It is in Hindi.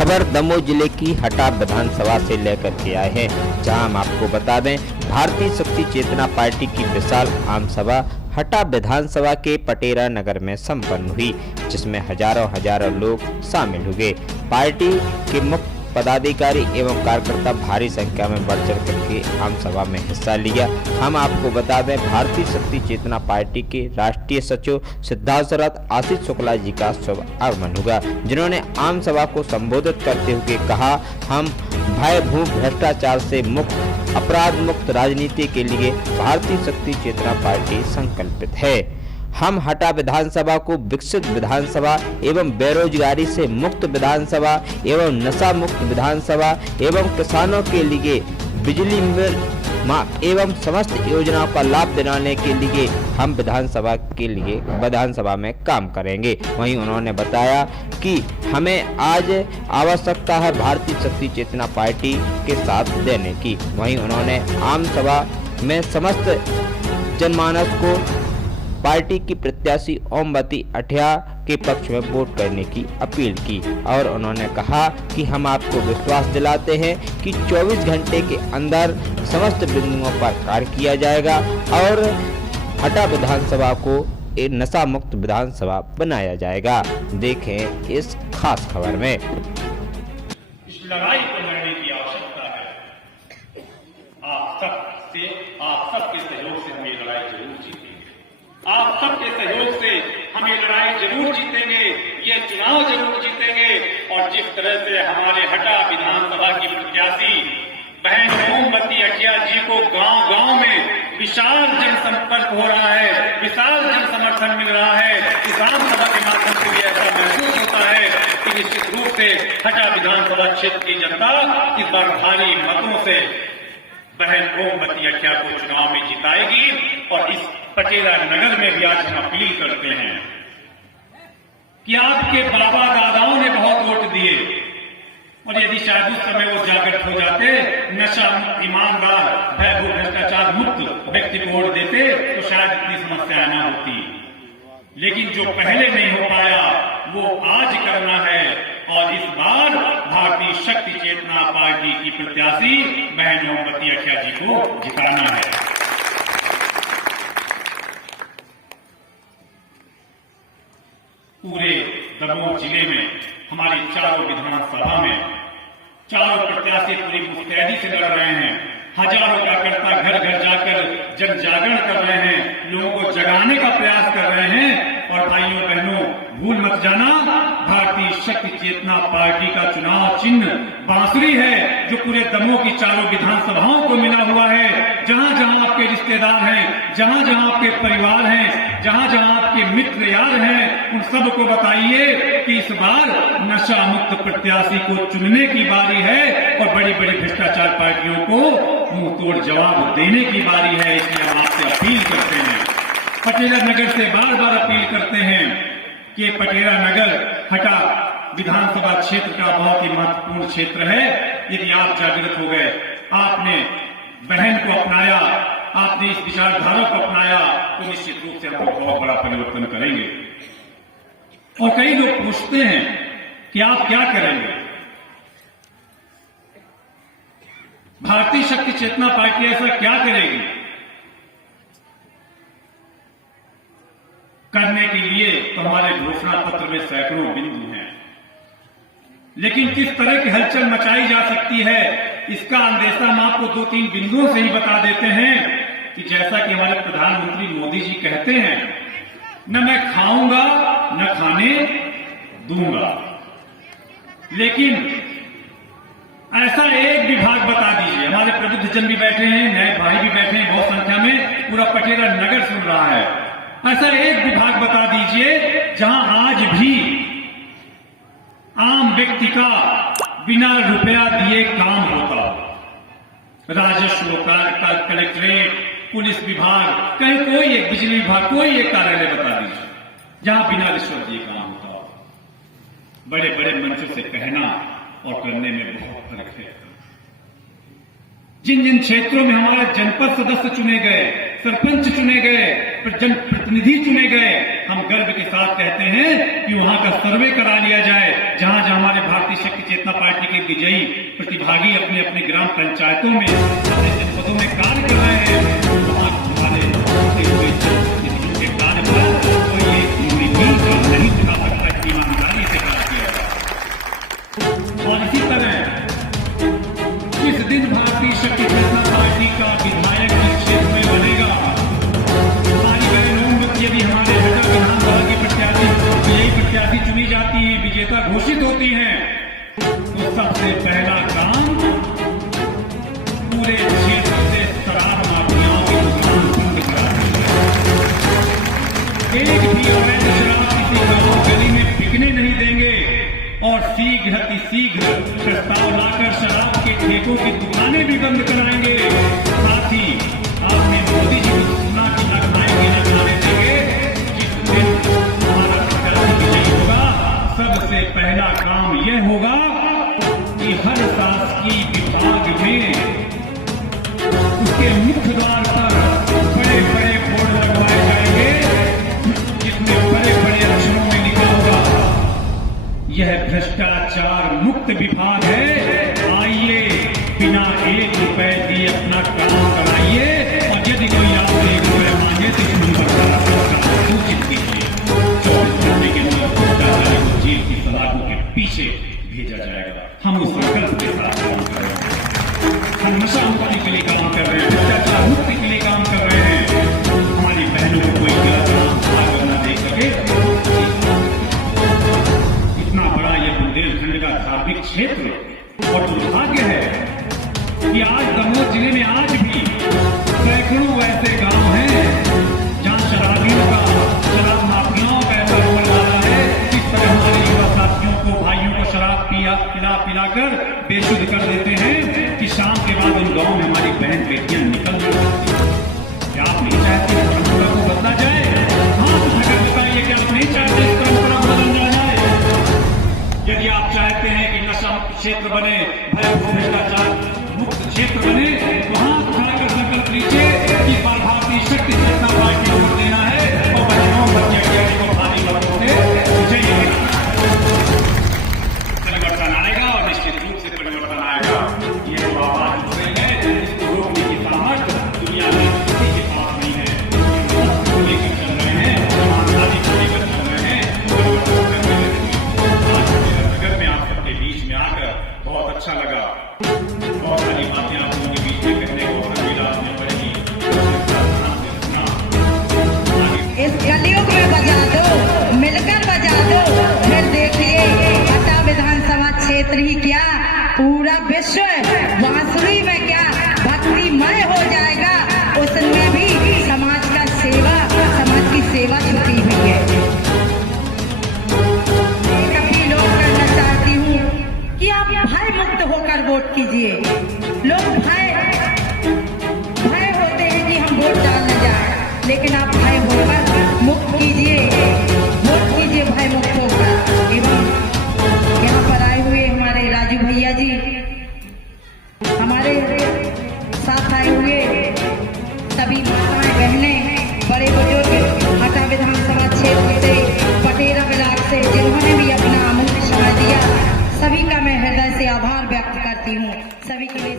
खबर दमोह जिले की हटा विधानसभा से लेकर के आए हैं, जहां हम आपको बता दें भारतीय शक्ति चेतना पार्टी की विशाल आम सभा हटा विधानसभा के पटेरा नगर में संपन्न हुई, जिसमें हजारों लोग शामिल हुए। पार्टी के मुख्य पदाधिकारी एवं कार्यकर्ता भारी संख्या में बढ़ चढ़ करके आम सभा में हिस्सा लिया। हम आपको बता दें भारतीय शक्ति चेतना पार्टी के राष्ट्रीय सचिव सिद्धार्थ आशीष शुक्ला जी का शुभ आगमन हुआ, जिन्होंने आम सभा को संबोधित करते हुए कहा, हम भय भू भ्रष्टाचार से मुक्त अपराध मुक्त राजनीति के लिए भारतीय शक्ति चेतना पार्टी संकल्पित है। हम हटा विधानसभा को विकसित विधानसभा एवं बेरोजगारी से मुक्त विधानसभा एवं नशा मुक्त विधानसभा एवं किसानों के लिए बिजली बिल माफ एवं समस्त योजनाओं का लाभ दिलाने के लिए हम विधानसभा में काम करेंगे। वहीं उन्होंने बताया कि हमें आज आवश्यकता है भारतीय शक्ति चेतना पार्टी के साथ देने की। वहीं उन्होंने आम सभा में समस्त जनमानस को पार्टी की प्रत्याशी ओमवती अठिया के पक्ष में वोट करने की अपील की और उन्होंने कहा कि हम आपको विश्वास दिलाते हैं कि 24 घंटे के अंदर समस्त बिंदुओं पर कार्य किया जाएगा और हटा विधानसभा को एक नशा मुक्त विधानसभा बनाया जाएगा। देखें इस खास खबर में। इस लड़ाई को लड़ने की आवश्यकता है। आप सबके सहयोग से हम ये लड़ाई जरूर जीतेंगे। आप सबके सहयोग से हम ये लड़ाई जरूर जीतेंगे, ये चुनाव जरूर जीतेंगे। और जिस तरह से हमारे हटा विधानसभा की प्रत्याशी बहन ओमवती अठिया जी को गांव-गांव में विशाल जनसंपर्क हो रहा है, विशाल जन समर्थन मिल रहा है, इस आम सभा के माध्यम से भी ऐसा महसूस होता है कि निश्चित रूप से हटा विधानसभा क्षेत्र की जनता इस बार भारी मतों से बहन ओमवती अठिया को चुनाव में जिताएगी। और इस पटेरा नगर में भी आज हम अपील करते हैं कि आपके बाबा दादाओं ने बहुत वोट दिए और यदि शायद उस समय वो जागृत हो जाते, नशा मुक्त ईमानदार भय भू भ्रष्टाचार मुक्त व्यक्ति को वोट देते तो शायद इतनी समस्याएं न होती। लेकिन जो पहले नहीं हो पाया वो आज करना है और इस बार भारतीय शक्ति चेतना पार्टी की प्रत्याशी बहन ओमवती अठिया जी को जिताना है। पूरे दमोह जिले में हमारी चारों विधानसभा में चारों प्रत्याशी पूरी मुस्तैदी से लड़ रहे हैं। हजारों कार्यकर्ता घर घर जाकर जन जागरण कर रहे हैं, लोगों को जगाने का प्रयास कर रहे हैं। और भाइयों बहनों, भूल मत जाना, भारतीय शक्ति चेतना पार्टी का चुनाव चिन्ह बांसुरी है, जो पूरे दमोह की चारों विधानसभाओं को मिला हुआ है। जहां जहां आपके रिश्तेदार हैं, जहां जहां आपके परिवार हैं, जहां जहां आपके मित्र यार हैं, उन सबको बताइए कि इस बार नशा मुक्त प्रत्याशी को चुनने की बारी है और बड़ी बड़ी भ्रष्टाचार पार्टियों को मुंह तोड़ जवाब देने की बारी है। इसलिए हम आपसे अपील करते हैं, पटेरा नगर से बार बार अपील करते हैं कि पटेरा नगर हटा विधानसभा क्षेत्र का बहुत ही महत्वपूर्ण क्षेत्र है। यदि आप जागृत हो गए, आपने बहन को अपनाया, आपने इस विचारधारा को अपनाया, तो निश्चित रूप से हम बहुत बड़ा परिवर्तन करेंगे। और कई लोग पूछते हैं कि आप क्या करेंगे। भारतीय शक्ति चेतना पार्टी ऐसा क्या करेगी? करने के लिए तो हमारे घोषणा पत्र में सैकड़ों बिंदु हैं, लेकिन किस तरह की हलचल मचाई जा सकती है इसका अंदेशा हम आपको 2-3 बिंदुओं से ही बता देते हैं कि जैसा कि हमारे प्रधानमंत्री मोदी जी कहते हैं, न मैं खाऊंगा न खाने दूंगा। लेकिन ऐसा एक विभाग बता दीजिए, हमारे प्रबुद्ध जन भी बैठे हैं, नए भाई भी बैठे हैं बहुत संख्या में, पूरा पटेरा नगर सुन रहा है। ऐसा एक विभाग बता दीजिए जहां आज भी आम व्यक्ति का बिना रुपया दिए काम होता हो। राजस्व, कलेक्ट्रेट, पुलिस विभाग, कहीं कोई एक बिजली विभाग, कोई एक कार्यालय बता दीजिए जहां बिना रिश्वत दिए काम होता हो। बड़े बड़े मंचों से कहना और करने में बहुत फर्क है। जिन जिन क्षेत्रों में हमारे जनपद सदस्य चुने गए, सरपंच चुने गए, जनप्रतिनिधि चुने गए, हम गर्व के साथ कहते हैं कि वहां का सर्वे करा लिया जाए, जहां जहां हमारे भारतीय शक्ति चेतना पार्टी के विजयी प्रतिभागी अपने अपने ग्राम पंचायतों में अपने जनपदों में कार्य कर रहे हैं, वहां हमारे जनप्रतिनिधियों के कार्य पर कोई एक टिप्पणी नहीं उठा सकता कि ईमानदारी से कार्य किया। और इसी तरह जिस दिन भारतीय शक्ति चेतना पार्टी का विधायक इस क्षेत्र में बनेगा, हमारी बहनों यदि हमारे हटा विधानसभा की प्रत्याशी यही प्रत्याशी चुनी जाती है, विजेता घोषित होती हैं, तो सबसे पहला काम पूरे क्षेत्र से शराब माफियाओं की दुकान बंद करानी है। एक भी अवैध शराब किसी गांव गली में बिकने नहीं देंगे और शीघ्र अतिशीघ्र प्रस्ताव लाकर शराब के ठेकों की दुकानें भी बंद कराएंगे। साथ ही आपने मोदी जी को सुना कि न खाएंगे न खाने देंगे। जिस दिन हमारा प्रत्याशी विजयी होगा, सबसे पहला काम यह होगा कि हर शासकीय विभाग में उसके मुख्य द्वार पर बड़े बड़े बोर्ड लगवाए जाएंगे, जिसमें बड़े बड़े अक्षरों में लिखा होगा, यह भ्रष्टाचार मुक्त विभाग है, आइए बिना 1 रुपए दिए अपना काम कराइए, और यदि कोई आपसे 1 रुपए मांगे तो इस नंबर पर सूचित कीजिए। 24 घंटे के अंदर भ्रष्टाचारी को जेल की सलाखों के पीछे भेजा जाएगा। हम उस संकल्प के साथ काम कर रहे हैं, हम नशा मुक्ति के लिए काम कर रहे हैं, भ्रष्टाचार मुक्ति के लिए काम कर रहे हैं। हमारी बहनों को कोई गलत भाग न दे सके। इतना बड़ा यह बुंदेलखंड का धार्मिक क्षेत्र और दुर्भाग्य है कि आज दमोह जिले में आज भी सैकड़ों ऐसे गांव हैं जहां शराबियों का, शराब माफियाओं का ऐसा बोलबाला है, किस तरह हमारे युवा साथियों को, भाइयों को शराब पिलाकर बेशुद्ध कर देते हैं कि शाम के बाद उन गांव में हमारी बहन बेटियां निकल नहीं सकती। क्या आप नहीं चाहते इस परंपरा को बदला जाए? हाँ, तो अगर बताइए कि आप नहीं चाहते इस परंपरा को बदल जाए? यदि आप चाहते हैं कि नशा मुक्त क्षेत्र बने, भय भ्रष्टाचार मुक्त क्षेत्र बने, तो हाथ उठाकर संकल्प लीजिए कि इस बार भारतीय शक्ति चेतना पार्टी को वोट देना है और बहनों बच्चे को भारी मतों से विजयी होना है। परिवर्तन आएगा और निश्चित रूप से परिवर्तन आएगा। ये जो आवाज उठ रही है, इसको रोकने की सामर्थ्य दुनिया में किसी के पास नहीं है। ये लेकर चल रहे हैं, ईमानदारी को लेकर चल रहे हैं, परिवर्तन करने लगे। नगर में आप सबके बीच में आकर बहुत अच्छा लगा। बहुत सारी बातें आप लोगों के बीच में कहने को मिला, आपने पढ़ी, इस कलयुग में बजा दो, मिलकर बजा दो, फिर देखिए हटा विधानसभा क्षेत्र ही क्या पूरा विश्व बांसुरी में क्या भक्तिमय हो जाएगा। उसमें भी समाज का सेवा, समाज की सेवा छुपी हुई है। एक अपील और करना चाहती हूँ कि आप भय मुक्त होकर वोट कीजिए। लोग भय होते हैं कि हम वोट डालने जाए, लेकिन आप भय होकर मुक्त कीजिए, वोट कीजिए भय मुक्त होकर। एवं यहाँ पर आए हुए हमारे राजू भैया जी, हमारे साथ आए हुए सभी माताएं बहनें, बड़े बुजुर्ग हटा विधानसभा क्षेत्र से, पटेरा ब्लॉक से, जिन्होंने भी अपना अमूल्य समय दिया, सभी का मैं हृदय से आभार व्यक्त करती हूँ। सभी के लिए